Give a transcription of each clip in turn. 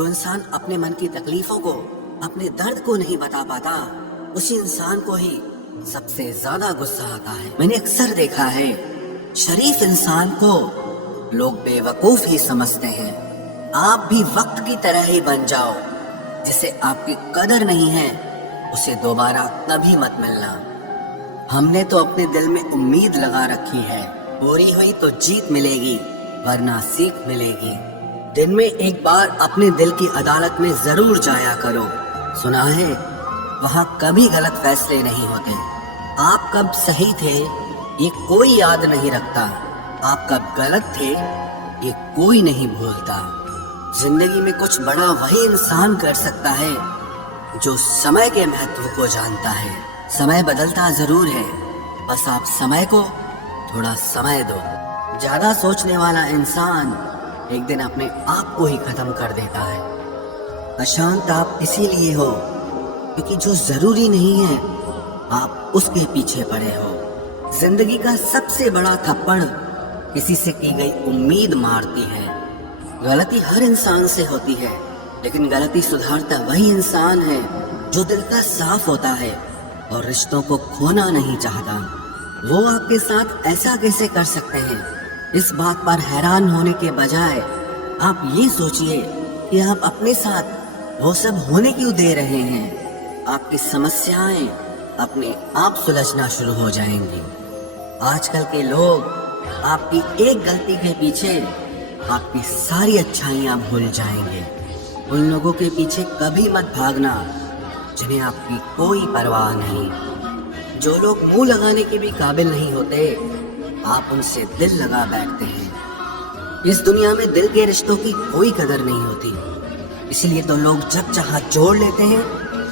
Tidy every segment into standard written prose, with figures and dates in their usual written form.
जो इंसान अपने मन की तकलीफों को, अपने दर्द को नहीं बता पाता, उसी इंसान को ही सबसे ज्यादा गुस्सा आता है। मैंने अक्सर देखा है, शरीफ इंसान को लोग बेवकूफ ही समझते हैं। आप भी वक्त की तरह ही बन जाओ। जिसे आपकी कदर नहीं है उसे दोबारा कभी मत मिलना। हमने तो अपने दिल में उम्मीद लगा रखी है, पूरी हुई तो जीत मिलेगी वरना सीख मिलेगी। दिन में एक बार अपने दिल की अदालत में जरूर जाया करो। सुना है वहां कभी गलत फैसले नहीं होते। आप कब सही थे ये कोई याद नहीं रखता, आप कब गलत थे ये कोई नहीं भूलता। जिंदगी में कुछ बड़ा वही इंसान कर सकता है जो समय के महत्व को जानता है। समय बदलता जरूर है, बस आप समय को थोड़ा समय दो। ज्यादा सोचने वाला इंसान एक दिन अपने आप को ही खत्म कर देता है। अशांत आप इसीलिए हो क्योंकि जो जरूरी नहीं है आप उसके पीछे पड़े हो। जिंदगी का सबसे बड़ा थप्पड़ किसी से की गई उम्मीद मारती है। गलती हर इंसान से होती है, लेकिन गलती सुधारता वही इंसान है जो दिल का साफ होता है और रिश्तों को खोना नहीं चाहता। वो आपके साथ ऐसा कैसे कर सकते हैं, इस बात पर हैरान होने के बजाय आप ये सोचिए कि आप अपने साथ वो सब होने क्यों दे रहे हैं। आपकी समस्याएं अपने आप सुलझना शुरू हो जाएंगी। आजकल के लोग आपकी एक गलती के पीछे आपकी सारी अच्छाइयां भूल जाएंगे। उन लोगों के पीछे कभी मत भागना जिन्हें आपकी कोई परवाह नहीं। जो लोग मुंह लगाने के भी काबिल नहीं होते, आप उनसे दिल लगा बैठते हैं। इस दुनिया में दिल के रिश्तों की कोई कदर नहीं होती, इसलिए तो लोग जब चाहा जोड़ लेते हैं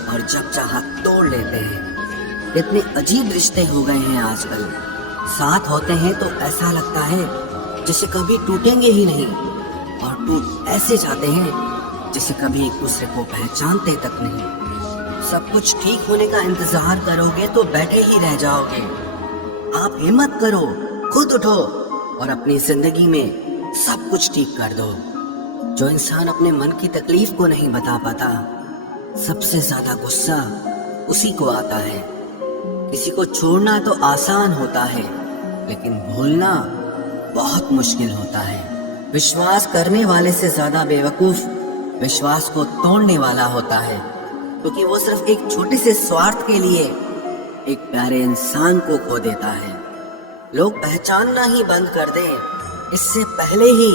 और जब चाहा तोड़ लेते हैं। इतने अजीब रिश्ते हो गए हैं आजकल। साथ होते हैं तो ऐसा लगता है जैसे कभी टूटेंगे ही नहीं, और टूट ऐसे जाते हैं जैसे कभी एक दूसरे को पहचानते तक नहीं। सब कुछ ठीक होने का इंतजार करोगे तो बैठे ही रह जाओगे। आप हिम्मत करो, खुद उठो और अपनी जिंदगी में सब कुछ ठीक कर दो। जो इंसान अपने मन की तकलीफ को नहीं बता पाता, सबसे ज्यादा गुस्सा उसी को आता है। किसी को छोड़ना तो आसान होता है, लेकिन भूलना बहुत मुश्किल होता है। विश्वास करने वाले से ज्यादा बेवकूफ विश्वास को तोड़ने वाला होता है, क्योंकि वो सिर्फ एक छोटे से स्वार्थ के लिए एक प्यारे इंसान को खो देता है। लोग पहचानना ही बंद कर दें इससे पहले ही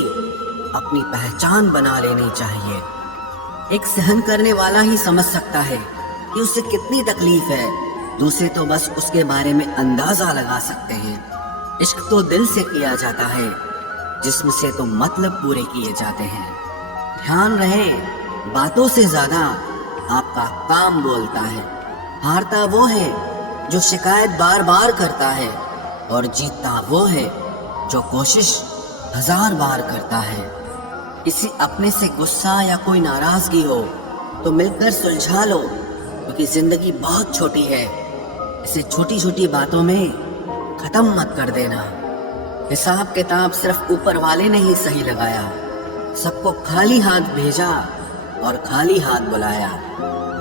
अपनी पहचान बना लेनी चाहिए। एक सहन करने वाला ही समझ सकता है कि उसे कितनी तकलीफ है, दूसरे तो बस उसके बारे में अंदाजा लगा सकते हैं। इश्क तो दिल से किया जाता है, जिस्म से तो मतलब पूरे किए जाते हैं। ध्यान रहे, बातों से ज्यादा आपका काम बोलता है। हारता वो है जो शिकायत बार बार करता है, और जीतता वो है जो कोशिश 1000 बार करता है। किसी अपने से गुस्सा या कोई नाराजगी हो तो मिलकर सुलझा लो, क्योंकि जिंदगी बहुत छोटी है। इसे छोटी छोटी बातों में खत्म मत कर देना। हिसाब किताब सिर्फ ऊपर वाले ने ही सही लगाया। सबको खाली हाथ भेजा और खाली हाथ बुलाया।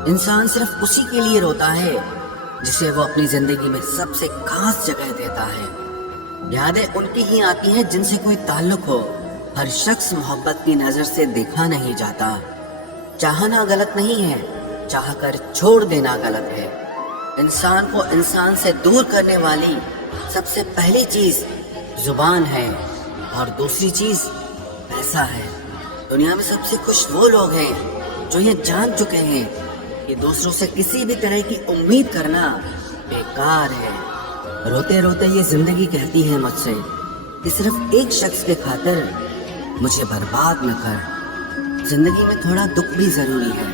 इंसान सिर्फ उसी के लिए रोता है जिसे वो अपनी जिंदगी में सबसे खास जगह देता है। यादें उनकी ही आती हैं जिनसे कोई ताल्लुक हो। हर शख्स मोहब्बत की नजर से देखा नहीं जाता। चाहना गलत नहीं है, चाह कर छोड़ देना गलत है। इंसान को इंसान से दूर करने वाली सबसे पहली चीज जुबान है, और दूसरी चीज पैसा है। दुनिया में सबसे खुश वो लोग हैं जो ये जान चुके हैं कि दूसरों से किसी भी तरह की उम्मीद करना बेकार है। रोते रोते ये जिंदगी कहती है मुझसे कि सिर्फ एक शख्स के खातिर मुझे बर्बाद न कर। जिंदगी में थोड़ा दुख भी जरूरी है।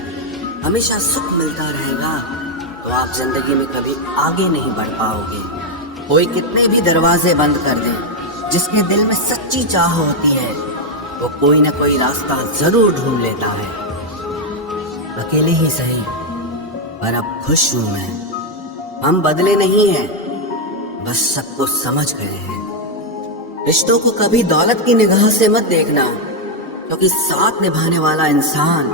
हमेशा सुख मिलता रहेगा तो आप जिंदगी में कभी आगे नहीं बढ़ पाओगे। कोई कितने भी दरवाजे बंद कर दे, जिसके दिल में सच्ची चाह होती है वो कोई ना कोई रास्ता जरूर ढूंढ लेता है। अकेले ही सही, पर अब खुश हूं मैं। हम बदले नहीं हैं, बस सबको समझ गए हैं। रिश्तों को कभी दौलत की निगाह से मत देखना, क्योंकि साथ निभाने वाला इंसान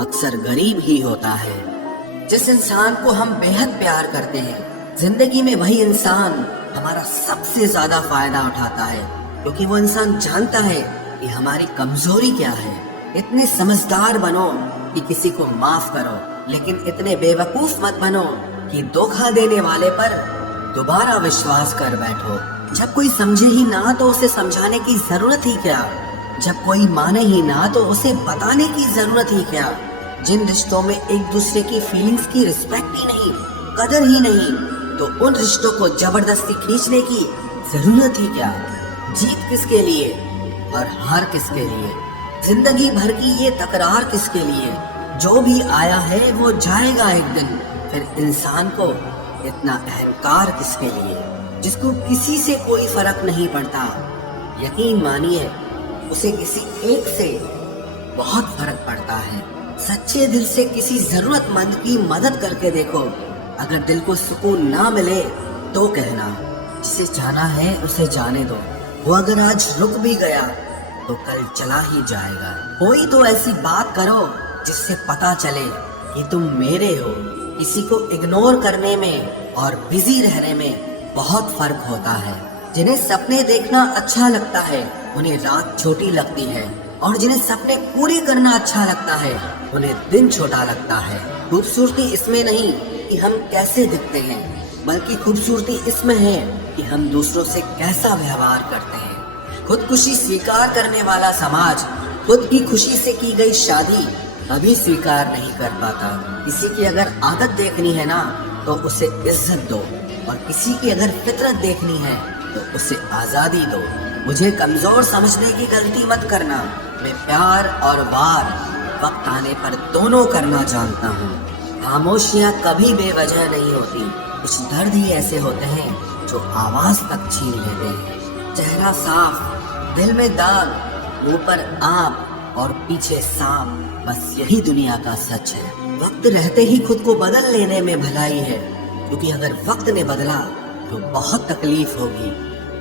अक्सर गरीब ही होता है। जिस इंसान को हम बेहद प्यार करते हैं, जिंदगी में वही इंसान हमारा सबसे ज्यादा फायदा उठाता है, क्योंकि वो इंसान जानता है कि हमारी कमजोरी क्या है। इतने समझदार बनो कि किसी को माफ करो, लेकिन इतने बेवकूफ मत बनो कि धोखा देने वाले पर दोबारा विश्वास कर बैठो। जब कोई समझे ही ना तो उसे समझाने की जरूरत ही क्या, जब कोई माने ही ना तो उसे बताने की जरूरत ही क्या। जिन रिश्तों में एक दूसरे की फीलिंग्स की रिस्पेक्ट ही नहीं, कदर ही नहीं, तो उन रिश्तों को जबरदस्ती खींचने की जरूरत ही क्या। जीत किसके लिए और हार किसके लिए, जिंदगी भर की ये तकरार किसके लिए। जो भी आया है वो जाएगा एक दिन, फिर इंसान को इतना अहंकार किसके लिए, जिसको किसी से कोई फर्क नहीं पड़ता। यकीन मानिए, उसे किसी एक से बहुत फर्क पड़ता है। सच्चे दिल से किसी जरूरतमंद की मदद करके देखो। अगर दिल को सुकून ना मिले तो कहना, जिसे जाना है उसे जाने दो। वो अगर आज रुक भी गया तो कल चला ही जाएगा। कोई तो ऐसी बात करो जिससे पता चले कि तुम मेरे हो। किसी को इग्नोर करने में और बिजी रहने में बहुत फर्क होता है। जिन्हें सपने देखना अच्छा लगता है उन्हें रात छोटी लगती है, और जिन्हें सपने पूरे करना अच्छा लगता है उन्हें दिन छोटा लगता है। खूबसूरती इसमें नहीं कि हम कैसे दिखते हैं, बल्कि खूबसूरती इसमें है कि हम दूसरों से कैसा व्यवहार करते हैं। खुदकुशी स्वीकार करने वाला समाज खुद की खुशी से की गई शादी कभी स्वीकार नहीं कर पाता। किसी की अगर आदत देखनी है ना तो उसे इज्जत दो, और किसी की अगर फितरत देखनी है तो उसे आजादी दो। मुझे कमजोर समझने की गलती मत करना। मैं प्यार और वार वक्त आने पर दोनों करना जानता हूँ। खामोशियाँ कभी बेवजह नहीं होती। कुछ दर्द ही ऐसे होते हैं जो आवाज तक छीन लेते हैं। चेहरा साफ, दिल में दाग, मुंह पर आँख और पीछे सांप, बस यही दुनिया का सच है। वक्त रहते ही खुद को बदल लेने में भलाई है, क्योंकि अगर वक्त ने बदला तो बहुत तकलीफ होगी।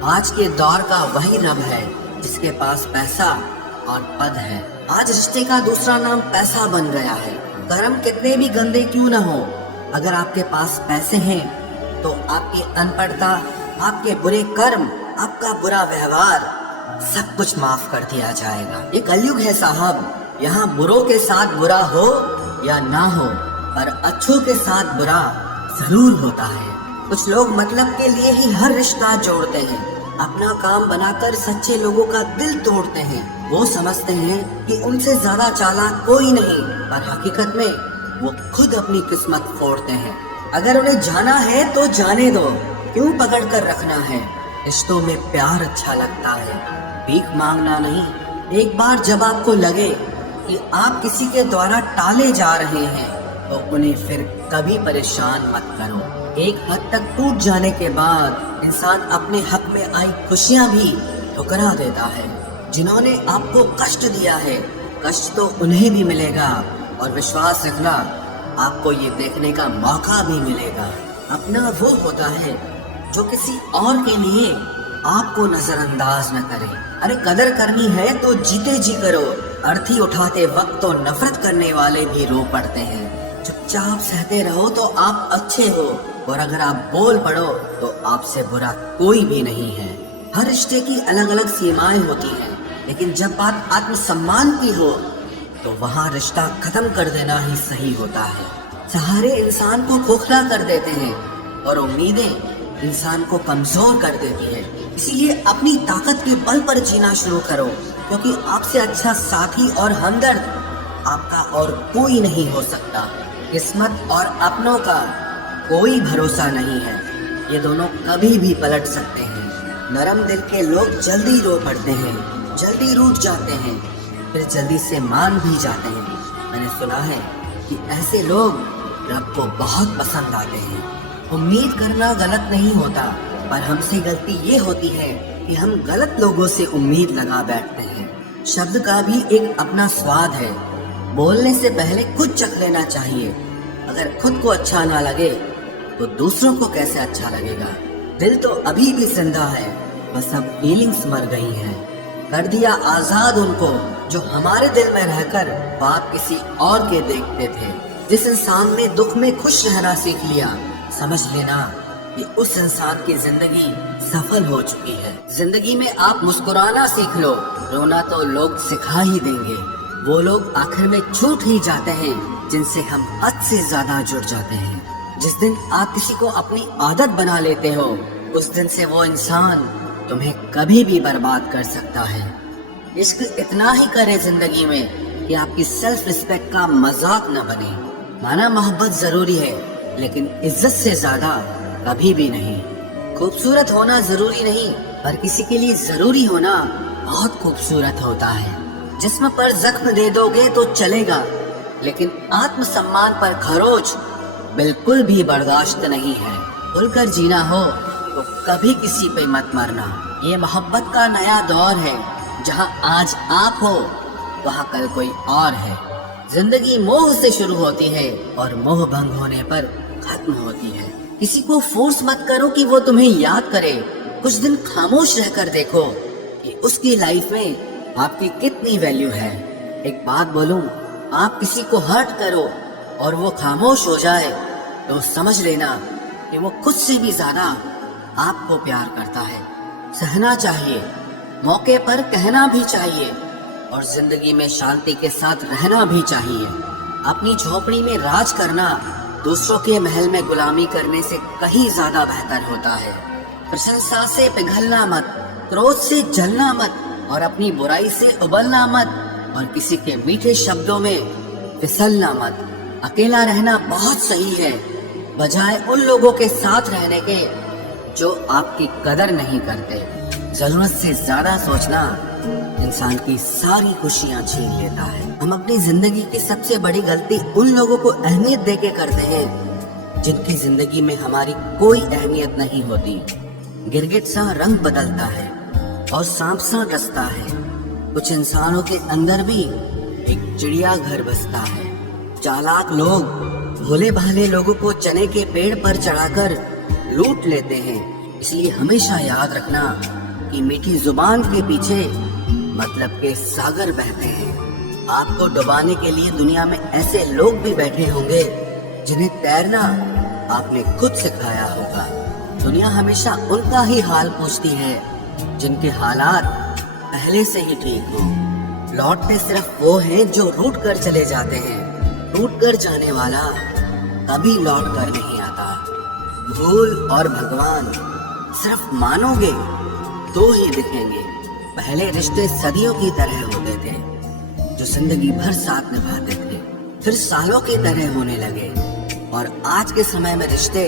आज के दौर का वही रब है जिसके पास पैसा और पद है। आज रिश्ते का दूसरा नाम पैसा बन गया है। कर्म कितने भी गंदे क्यों न हो, अगर आपके पास पैसे हैं तो आपकी अनपढ़ता, आपके बुरे कर्म, आपका बुरा व्यवहार, सब कुछ माफ कर दिया जाएगा। ये कलयुग है साहब, यहाँ बुरों के साथ बुरा हो या ना हो, पर अच्छों के साथ बुरा जरूर होता है। कुछ लोग मतलब के लिए ही हर रिश्ता जोड़ते हैं, अपना काम बनाकर सच्चे लोगों का दिल तोड़ते हैं। वो समझते हैं कि उनसे ज्यादा चालाक कोई नहीं, पर हकीकत में वो खुद अपनी किस्मत फोड़ते हैं। अगर उन्हें जाना है तो जाने दो, क्यों पकड़ कर रखना है। रिश्तों में प्यार अच्छा लगता है, भीख मांगना नहीं। एक बार जब आपको लगे कि आप किसी के द्वारा टाले जा रहे हैं तो उन्हें फिर कभी परेशान मत करो। एक हद तक टूट जाने के बाद इंसान अपने हक में आई खुशियां भी ठुकरा देता है। जिन्होंने आपको कष्ट दिया है, कष्ट तो उन्हें भी मिलेगा, और विश्वास रखना आपको ये देखने का मौका भी मिलेगा। अपना वो होता है जो किसी और के लिए आपको नजरअंदाज न करे। अरे कदर करनी है तो जीते जी करो। अर्थी उठाते वक्त तो नफरत करने वाले भी रो पड़ते हैं। चुपचाप सहते रहो तो आप अच्छे हो, और अगर आप बोल पड़ो तो आपसे बुरा कोई भी नहीं है। हर रिश्ते की अलग अलग सीमाएं होती हैं, लेकिन जब बात आत्मसम्मान की हो तो वहाँ रिश्ता खत्म कर देना ही सही होता है। सहारे इंसान को खोखला कर देते हैं, और उम्मीदें इंसान को कमजोर कर देती है। इसीलिए अपनी ताकत के बल पर जीना शुरू करो, क्योंकि आपसे अच्छा साथी और हमदर्द आपका और कोई नहीं हो सकता। किस्मत और अपनों का कोई भरोसा नहीं है, ये दोनों कभी भी पलट सकते हैं। नरम दिल के लोग जल्दी रो पड़ते हैं, जल्दी रूठ जाते हैं, फिर जल्दी से मान भी जाते हैं। मैंने सुना है कि ऐसे लोग रब को बहुत पसंद आते हैं। उम्मीद करना गलत नहीं होता, पर हमसे गलती ये होती है कि हम गलत लोगों से उम्मीद लगा बैठते हैं। शब्द का भी एक अपना स्वाद है, बोलने से पहले खुद चख लेना चाहिए। अगर खुद को अच्छा ना लगे तो दूसरों को कैसे अच्छा लगेगा। दिल तो अभी भी जिंदा है, बस अब फीलिंग्स मर गई हैं। कर दिया आजाद उनको जो हमारे दिल में रहकर ख्वाब किसी और के देखते थे। जिस इंसान ने दुख में खुश रहना सीख लिया, समझ लेना कि उस इंसान की जिंदगी सफल हो चुकी है। जिंदगी में आप मुस्कुराना सीख लो, रोना तो लोग सिखा ही देंगे। वो लोग आखिर में छूट ही जाते हैं जिनसे हम हद से ज्यादा जुड़ जाते हैं। जिस दिन आप किसी को अपनी आदत बना लेते हो, उस दिन से वो इंसान तुम्हें कभी भी बर्बाद कर सकता है। इश्क इतना ही करे जिंदगी में कि आपकी सेल्फ रिस्पेक्ट का मजाक न बने। माना मोहब्बत जरूरी है, लेकिन इज्जत से ज्यादा कभी भी नहीं। खूबसूरत होना जरूरी नहीं, पर किसी के लिए जरूरी होना बहुत खूबसूरत होता है। जिस्म पर जख्म दे दोगे तो चलेगा, लेकिन आत्मसम्मान पर खरोच बिल्कुल भी बर्दाश्त नहीं है। खुलकर जीना हो तो कभी किसी पे मत मरना। ये मोहब्बत का नया दौर है, जहाँ आज आप हो वहाँ कल कोई और है। जिंदगी मोह से शुरू होती है और मोह भंग होने पर खत्म होती है। किसी को फोर्स मत करो कि वो तुम्हें याद करे। कुछ दिन खामोश रहकर देखो कि उसकी लाइफ में आपकी कितनी वैल्यू है। एक बात बोलूं, आप किसी को हर्ट करो और वो खामोश हो जाए तो समझ लेना कि वो खुद से भी ज्यादा आपको प्यार करता है। सहना चाहिए, मौके पर कहना भी चाहिए और जिंदगी में शांति के साथ रहना भी चाहिए। अपनी झोपड़ी में राज करना दूसरों के महल में गुलामी करने से कहीं ज्यादा बेहतर होता है। प्रशंसा से पिघलना मत, क्रोध से जलना मत और अपनी बुराई से उबलना मत और किसी के मीठे शब्दों में फिसलना मत। अकेला रहना बहुत सही है, बजाय उन लोगों के साथ रहने के जो आपकी कदर नहीं करते। जरूरत से ज्यादा सोचना इंसान की सारी खुशियां छीन लेता है। हम अपनी जिंदगी की सबसे बड़ी गलती उन लोगों को अहमियत देके करते हैं जिनकी जिंदगी में हमारी कोई अहमियत नहीं होती। गिरगिट सा रंग बदलता है और सांप सा डसता है। कुछ इंसानों के अंदर भी एक चिड़िया घर बसता है। चालाक लोग भोले भाले लोगों को चने के पेड़ पर चढ़ाकर लूट लेते हैं। इसलिए हमेशा याद रखना कि मीठी जुबान के पीछे मतलब के सागर बहते हैं। आपको डुबाने के लिए दुनिया में ऐसे लोग भी बैठे होंगे जिन्हें तैरना आपने खुद सिखाया होगा। दुनिया हमेशा उनका ही हाल पूछती है जिनके हालात पहले से ही ठीक हो। लौटते सिर्फ वो हैं जो रूठ कर चले जाते हैं। टूट कर जाने वाला कभी लौट कर नहीं आता। भूल और भगवान सिर्फ मानोगे तो ही दिखेंगे। पहले रिश्ते सदियों की तरह होते थे, जो जिंदगी भर साथ निभाते थे, फिर सालों की तरह होने लगे। और आज के समय में रिश्ते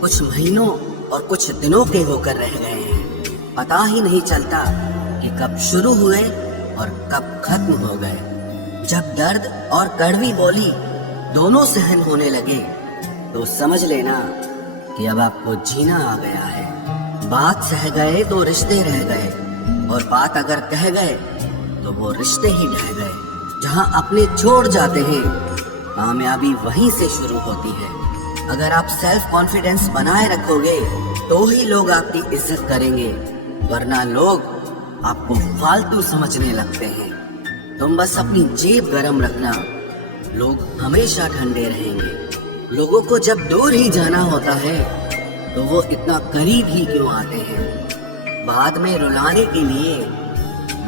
कुछ महीनों और कुछ दिनों के होकर रह गए हैं। पता ही नहीं चलता कि कब शुरू हुए और कब खत्म हो गए। जब दर्द और कड़वी बोली दोनों सहन होने लगे तो समझ लेना कि अब आपको जीना आ गया है। बात सह गए तो रिश्ते रह गए, और बात अगर कह गए तो वो रिश्ते ही ढह गए। जहां अपने छोड़ जाते हैं, कामयाबी वहीं से शुरू होती है। अगर आप सेल्फ कॉन्फिडेंस बनाए रखोगे तो ही लोग आपकी इज्जत करेंगे, वरना लोग आपको फालतू समझने लगते हैं। तुम बस अपनी जेब गरम रखना, लोग हमेशा ठंडे रहेंगे। लोगों को जब दूर ही जाना होता है तो वो इतना करीब ही क्यों आते हैं। बाद में रुलाने के लिए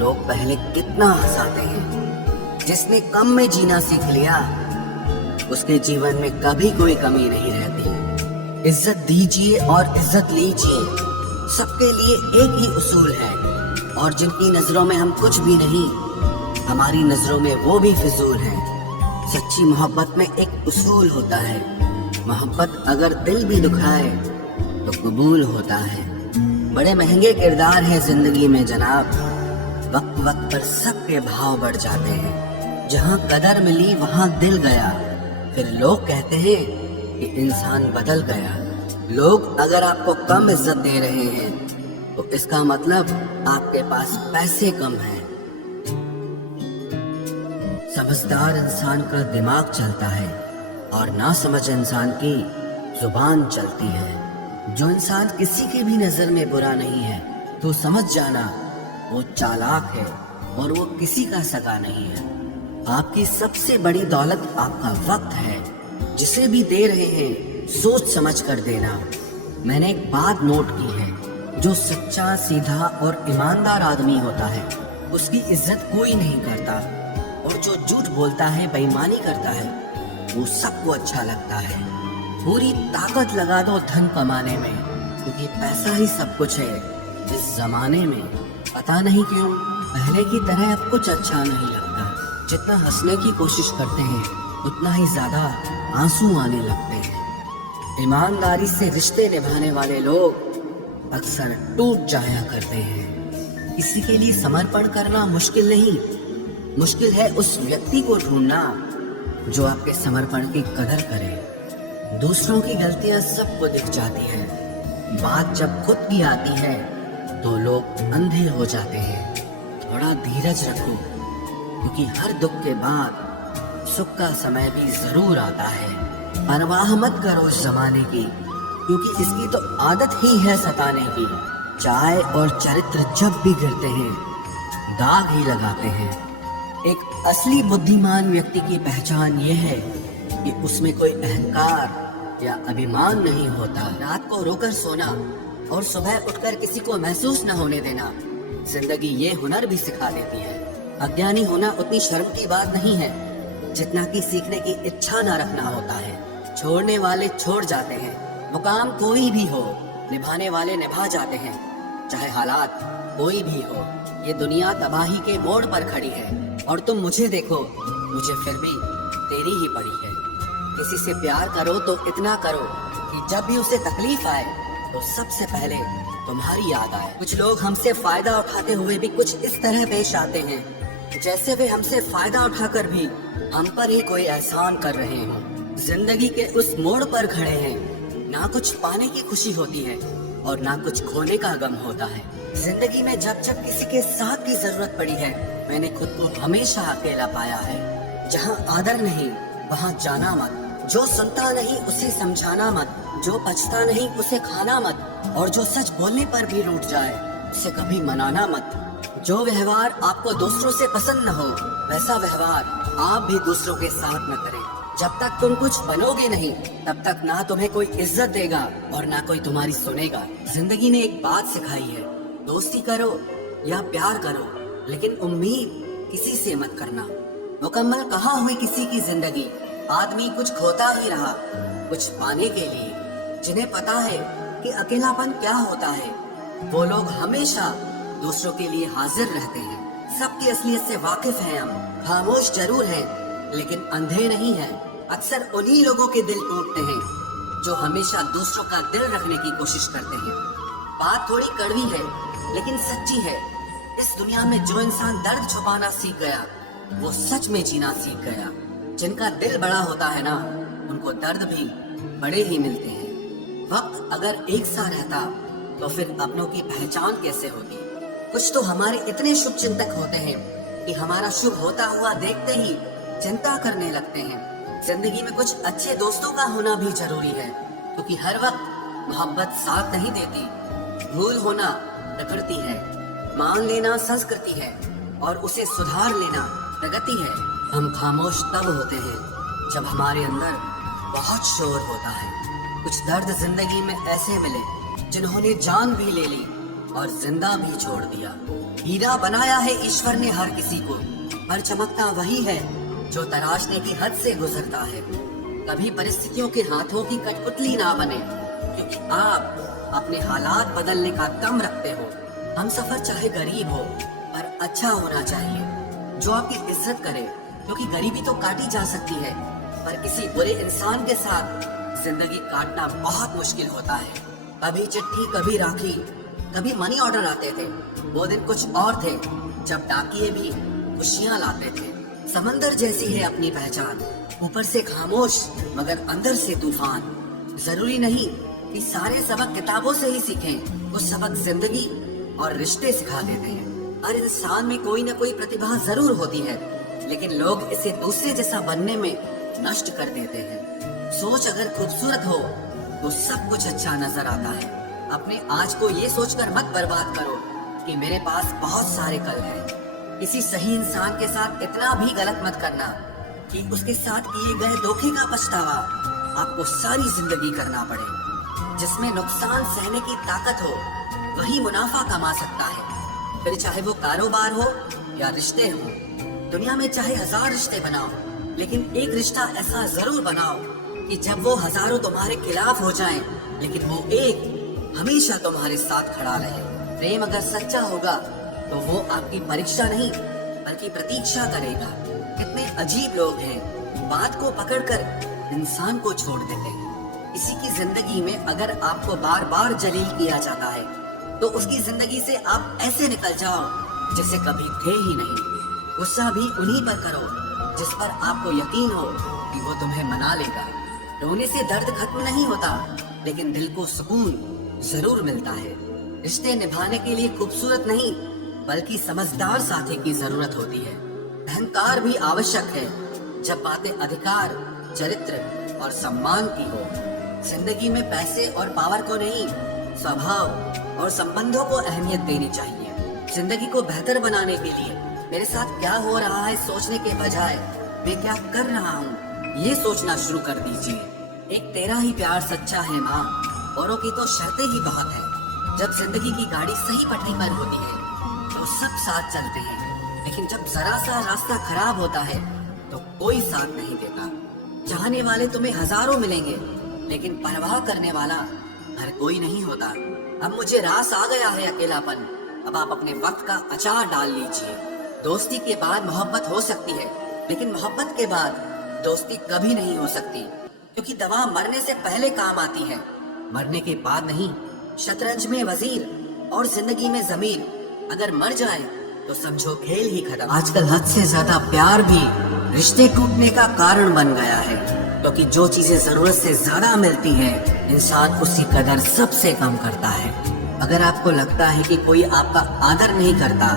लोग पहले कितना हंसाते हैं। जिसने कम में जीना सीख लिया उसके जीवन में कभी कोई कमी नहीं रहती। इज्जत दीजिए और इज्जत लीजिए, सबके लिए एक ही उसूल है। और जिनकी नजरों में हम कुछ भी नहीं, हमारी नजरों में वो भी फिजूल है। सच्ची मोहब्बत में एक उसूल होता है, मोहब्बत अगर दिल भी दुखाए तो कबूल होता है। बड़े महंगे किरदार हैं जिंदगी में जनाब, वक्त वक्त पर सबके भाव बढ़ जाते हैं। जहाँ कदर मिली वहाँ दिल गया, फिर लोग कहते हैं कि इंसान बदल गया। लोग अगर आपको कम इज्जत दे रहे हैं तो इसका मतलब आपके पास पैसे कम हैं। समझदार इंसान का दिमाग चलता है और ना समझ इंसान की जुबान चलती है। जो इंसान किसी की भी नजर में बुरा नहीं है तो समझ जाना वो चालाक है और वो किसी का सगा नहीं है। आपकी सबसे बड़ी दौलत आपका वक्त है। जिसे भी दे रहे हैं सोच समझ कर देना। मैंने एक बात नोट की है, जो सच्चा, सीधा और ईमानदार आदमी होता है उसकी इज्जत कोई नहीं करता, और जो झूठ बोलता है, बेईमानी करता है, वो सबको अच्छा लगता है। पूरी ताकत लगा दो धन कमाने में, क्योंकि पैसा ही सब कुछ है इस जमाने में। पता नहीं क्यों पहले की तरह अब कुछ अच्छा नहीं लगता। जितना हंसने की कोशिश करते हैं उतना ही ज्यादा आंसू आने लगते हैं। ईमानदारी से रिश्ते निभाने वाले लोग अक्सर टूट जाया करते हैं। किसी के लिए समर्पण करना मुश्किल नहीं, मुश्किल है उस व्यक्ति को ढूंढना जो आपके समर्पण की कदर करे। दूसरों की गलतियां सबको दिख जाती है, बात जब खुद की आती है तो लोग अंधे हो जाते हैं। थोड़ा धीरज रखो, क्योंकि हर दुख के बाद सुख का समय भी जरूर आता है। परवाह मत करो इस जमाने की, क्योंकि इसकी तो आदत ही है सताने की। चाय और चरित्र जब भी गिरते हैं दाग ही लगाते हैं। एक असली बुद्धिमान व्यक्ति की पहचान ये है कि उसमें कोई अहंकार या अभिमान नहीं होता। रात को रोकर सोना और सुबह उठकर किसी को महसूस न होने देना जिंदगी ये हुनर भी सिखा देती है। अज्ञानी होना उतनी शर्म की बात नहीं है जितना कि सीखने की इच्छा न रखना होता है। छोड़ने वाले छोड़ जाते हैं, मुकाम कोई भी हो, निभाने वाले निभा जाते हैं, चाहे हालात कोई भी हो। ये दुनिया तबाही के मोड़ पर खड़ी है और तुम मुझे देखो, मुझे फिर भी तेरी ही पड़ी है। किसी से प्यार करो तो इतना करो कि जब भी उसे तकलीफ आए तो सबसे पहले तुम्हारी याद आए। कुछ लोग हमसे फायदा उठाते हुए भी कुछ इस तरह पेश आते हैं जैसे वे हमसे फायदा उठाकर भी हम पर ही कोई एहसान कर रहे हों। जिंदगी के उस मोड़ पर खड़े हैं, ना कुछ पाने की खुशी होती है और ना कुछ खोने का गम होता है। जिंदगी में जब जब किसी के साथ की जरूरत पड़ी है, मैंने खुद को हमेशा अकेला पाया है। जहाँ आदर नहीं वहाँ जाना मत, जो सुनता नहीं उसे समझाना मत, जो पछता नहीं उसे खाना मत, और जो सच बोलने पर भी रूठ जाए उसे कभी मनाना मत। जो व्यवहार आपको दूसरों से पसंद न हो वैसा व्यवहार आप भी दूसरों के साथ न करें। जब तक तुम कुछ बनोगे नहीं तब तक ना तुम्हें कोई इज्जत देगा और ना कोई तुम्हारी सुनेगा। जिंदगी ने एक बात सिखाई है, दोस्ती करो या प्यार करो, लेकिन उम्मीद किसी से मत करना। मुकम्मल कहाँ हुई किसी की जिंदगी, आदमी कुछ खोता ही रहा कुछ पाने के लिए। जिन्हें पता है कि अकेलापन क्या होता है, वो लोग हमेशा दूसरों के लिए हाजिर रहते हैं। सबकी असलियत से वाकिफ हैं हम, खामोश जरूर हैं लेकिन अंधे नहीं हैं। अक्सर उन्हीं लोगों के दिल टूटते हैं जो हमेशा दूसरों का दिल रखने की कोशिश करते हैं। बात थोड़ी कड़वी है लेकिन सच्ची है। इस दुनिया में जो इंसान दर्द छुपाना सीख गया वो सच में जीना सीख गया। जिनका दिल बड़ा होता है ना, उनको दर्द भी बड़े ही मिलते हैं। वक्त अगर एक सा रहता तो फिर अपनों की पहचान कैसे होती। कुछ तो हमारे इतने शुभ चिंतक होते हैं कि हमारा शुभ होता हुआ देखते ही चिंता करने लगते हैं। जिंदगी में कुछ अच्छे दोस्तों का होना भी जरूरी है, क्योंकि हर वक्त मोहब्बत साथ नहीं देती। भूल होना प्रकृति है, मान लेना संस्कृति है और उसे सुधार लेना प्रगति है। हम खामोश तब होते हैं जब हमारे अंदर बहुत शोर होता है। कुछ दर्द जिंदगी में ऐसे मिले जिन्होंने जान भी ले ली और जिंदा भी छोड़ दिया। हीरा बनाया है ईश्वर ने हर किसी को, पर चमकता वही है जो तराशने की हद से गुजरता है। कभी परिस्थितियों के हाथों की कठपुतली ना बने, क्योंकि आप अपने हालात बदलने का दम रखते हो। हम सफर चाहे गरीब हो पर अच्छा होना चाहिए, जो आपकी इज्जत करे, क्योंकि गरीबी तो काटी जा सकती है पर किसी बुरे इंसान के साथ जिंदगी काटना बहुत मुश्किल होता है। कभी चिट्ठी, कभी राखी, कभी मनी ऑर्डर आते थे। वो दिन कुछ और थे जब डाकिये भी खुशियां लाते थे। समंदर जैसी है अपनी पहचान, ऊपर से खामोश मगर अंदर से तूफान। जरूरी नहीं कि सारे सबक किताबों से ही सीखें, कुछ सबक जिंदगी और रिश्ते सिखा देते हैं। हर इंसान में कोई न कोई प्रतिभा जरूर होती है, लेकिन लोग इसे दूसरे जैसा बनने में नष्ट कर देते हैं। सोच अगर खूबसूरत हो तो सब कुछ अच्छा नजर आता है। अपने आज को ये सोचकर मत बर्बाद करो कि मेरे पास बहुत सारे कल हैं। किसी सही इंसान के साथ इतना भी गलत मत करना कि उसके साथ किए गए धोखे का पछतावा आपको सारी जिंदगी करना पड़े। जिसमें नुकसान सहने की ताकत हो वही मुनाफा कमा सकता है, फिर चाहे वो कारोबार हो या रिश्ते हो। दुनिया में चाहे 1000 रिश्ते बनाओ, लेकिन एक रिश्ता ऐसा जरूर बनाओ कि जब वो हजारों तुम्हारे खिलाफ हो जाएं, लेकिन वो एक हमेशा तुम्हारे साथ खड़ा रहे। प्रेम अगर सच्चा होगा तो वो आपकी परीक्षा नहीं बल्कि प्रतीक्षा करेगा। कितने अजीब लोग हैं, बात को पकड़कर इंसान को छोड़ देते हैं। किसी की जिंदगी में अगर आपको बार बार जलील किया जाता है तो उसकी जिंदगी से आप ऐसे निकल जाओ जैसे कभी थे ही नहीं। गुस्सा भी उन्हीं पर करो जिस पर आपको यकीन हो कि वो तुम्हें मना लेगा। रोने से दर्द खत्म नहीं होता, लेकिन दिल को सुकून जरूर मिलता है। रिश्ते निभाने के लिए खूबसूरत नहीं बल्कि समझदार साथी की जरूरत होती है। अहंकार भी आवश्यक है जब बातें अधिकार, चरित्र और सम्मान की हो। जिंदगी में पैसे और पावर को नहीं, स्वभाव और संबंधों को अहमियत देनी चाहिए। जिंदगी को बेहतर बनाने के लिए मेरे साथ क्या हो रहा है सोचने के बजाय मैं क्या कर रहा हूँ ये सोचना शुरू कर दीजिए। एक तेरा ही प्यार सच्चा है माँ, औरों की तो शर्तें ही बहुत है। जब जिंदगी की गाड़ी सही पटरी पर होती है तो सब साथ चलते हैं, लेकिन जब जरा सा रास्ता खराब होता है तो कोई साथ नहीं देता। चाहने वाले तुम्हें हजारों मिलेंगे, लेकिन परवाह करने वाला हर कोई नहीं होता। अब मुझे रास आ गया है अकेलापन, अब आप अपने वक्त का अचार डाल लीजिए। दोस्ती के बाद मोहब्बत हो सकती है, लेकिन मोहब्बत के बाद दोस्ती कभी नहीं हो सकती, क्योंकि दवा मरने से पहले काम आती है, मरने के बाद नहीं। शतरंज में वजीर और जिंदगी में जमीर अगर मर जाए तो समझो खेल ही खत्म। आजकल हद से ज्यादा प्यार भी रिश्ते टूटने का कारण बन गया है, क्योंकि जो चीजें जरूरत से ज्यादा मिलती है इंसान उसकी कदर सबसे कम करता है। अगर आपको लगता है कि कोई आपका आदर नहीं करता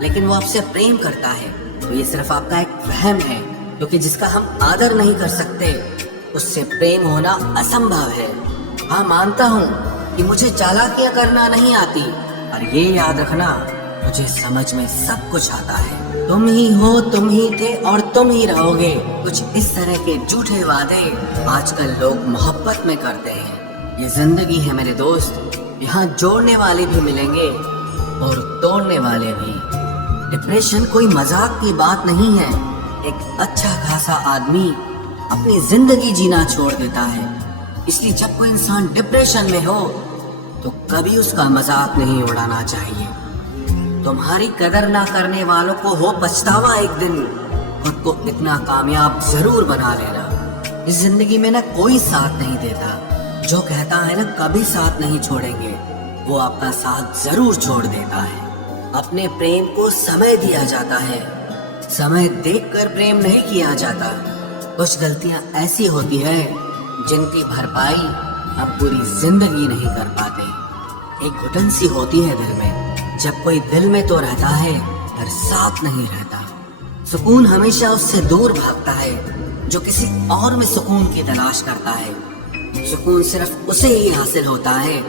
लेकिन वो आपसे प्रेम करता है तो ये सिर्फ आपका एक वहम है, क्योंकि जिसका हम आदर नहीं कर सकते उससे प्रेम होना असंभव है। हाँ, मानता हूँ कि मुझे चालाकियां करना नहीं आती, और ये याद रखना मुझे समझ में सब कुछ आता है। तुम ही हो, तुम ही थे और तुम ही रहोगे। कुछ इस तरह के झूठे वादे आजकल लोग मोहब्बत में करते हैं। ये जिंदगी है मेरे दोस्त, यहाँ जोड़ने वाले भी मिलेंगे और तोड़ने वाले भी। डिप्रेशन कोई मजाक की बात नहीं है। एक अच्छा खासा आदमी अपनी जिंदगी जीना छोड़ देता है। इसलिए जब कोई इंसान डिप्रेशन में हो तो कभी उसका मजाक नहीं उड़ाना चाहिए। तुम्हारी कदर ना करने वालों को हो पछतावा एक दिन, खुद को इतना कामयाब जरूर बना लेना। इस जिंदगी में ना कोई साथ नहीं देता, जो कहता है ना कभी साथ नहीं छोड़ेंगे, वो आपका साथ जरूर छोड़ देता है। अपने प्रेम को समय दिया जाता है, समय देखकर प्रेम नहीं किया जाता। कुछ गलतियां ऐसी होती है जिनकी भरपाई हम पूरी जिंदगी नहीं कर पाते। एक घुटन सी होती है दिल में, जब कोई दिल में तो रहता है पर साथ नहीं रहता। सुकून हमेशा उससे दूर भागता है जो किसी और में सुकून की तलाश करता है। सुकून सिर्फ उसे ही हासिल होता है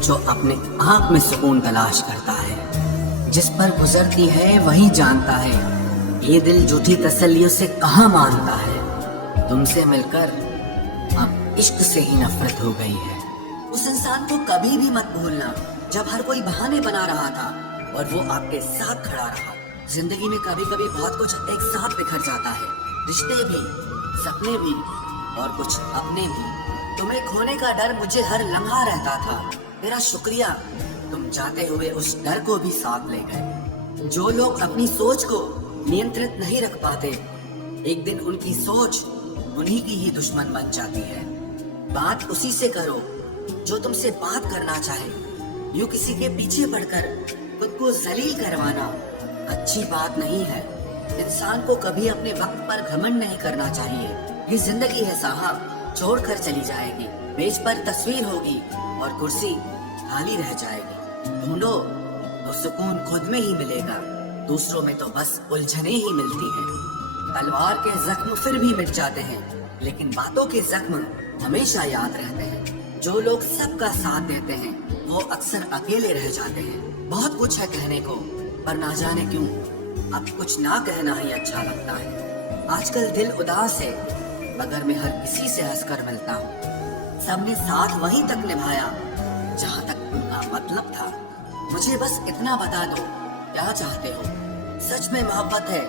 जो अपने आप में सुकून तलाश करता है। जिस पर गुजरती है वही जानता है, ये दिल झूठी तसल्लियों से कहाँ मानता है। तुमसे मिलकर अब इश्क से ही नफरत हो गई है। उस इंसान को कभी भी मत भूलना जब हर कोई बहाने बना रहा था और वो आपके साथ खड़ा रहा। जिंदगी में कभी कभी बहुत कुछ एक साथ बिखर जाता है, रिश्ते भी, सपने भी और कुछ अपने भी। तुम्हें खोने का डर मुझे हर लम्हा रहता था। मेरा शुक्रिया, तुम जाते हुए उस डर को भी साथ ले गए। जो लोग अपनी सोच को नियंत्रित नहीं रख पाते, एक दिन उनकी सोच उन्हीं की ही दुश्मन बन जाती है। बात उसी से करो जो तुमसे बात करना चाहे। यूं किसी के पीछे पड़कर खुद को जलील करवाना अच्छी बात नहीं है। इंसान को कभी अपने वक्त पर घमंड नहीं करना चाहिए। ये जिंदगी है साहब, छोड़ कर चली जाएगी। मेज पर तस्वीर होगी और कुर्सी खाली रह जाएगी। ढूंढो तो सुकून खुद में ही मिलेगा, दूसरों में तो बस उलझने ही मिलती है। तलवार के जख्म फिर भी मिट जाते हैं, लेकिन बातों के जख्म हमेशा याद रहते हैं। जो लोग सबका साथ देते हैं वो अक्सर अकेले रह जाते हैं। बहुत कुछ है कहने को, पर ना जाने क्यों अब कुछ ना कहना ही अच्छा लगता है। आजकल दिल उदास है, मगर मैं हर किसी से हंसकर मिलता हूँ। सबने साथ वहीं तक निभाया जहाँ तक उनका मतलब था। मुझे बस इतना बता दो, क्या चाहते हो? सच में मोहब्बत है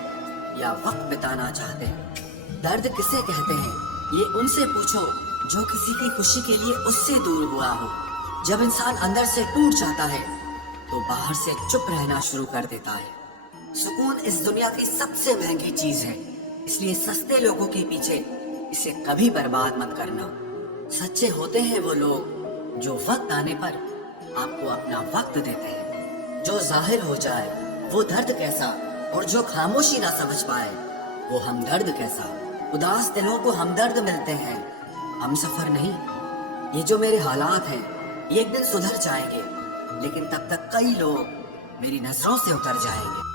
या वक्त बिताना चाहते हैं? दर्द किसे कहते हैं, ये उनसे पूछो जो किसी की खुशी के लिए उससे दूर हुआ हो। जब इंसान अंदर से टूट जाता है तो बाहर से चुप रहना शुरू कर देता है। सुकून इस दुनिया की सबसे महंगी चीज है, इसलिए सस्ते लोगों के पीछे इसे कभी बर्बाद मत करना। सच्चे होते हैं वो लोग जो वक्त आने पर आपको अपना वक्त देते हैं। जो जाहिर हो जाए वो दर्द कैसा, और जो खामोशी ना समझ पाए वो हमदर्द कैसा। उदास दिलों को हमदर्द मिलते हैं, हम सफर नहीं। ये जो मेरे हालात हैं एक दिन सुधर जाएंगे, लेकिन तब तक कई लोग मेरी नजरों से उतर जाएंगे।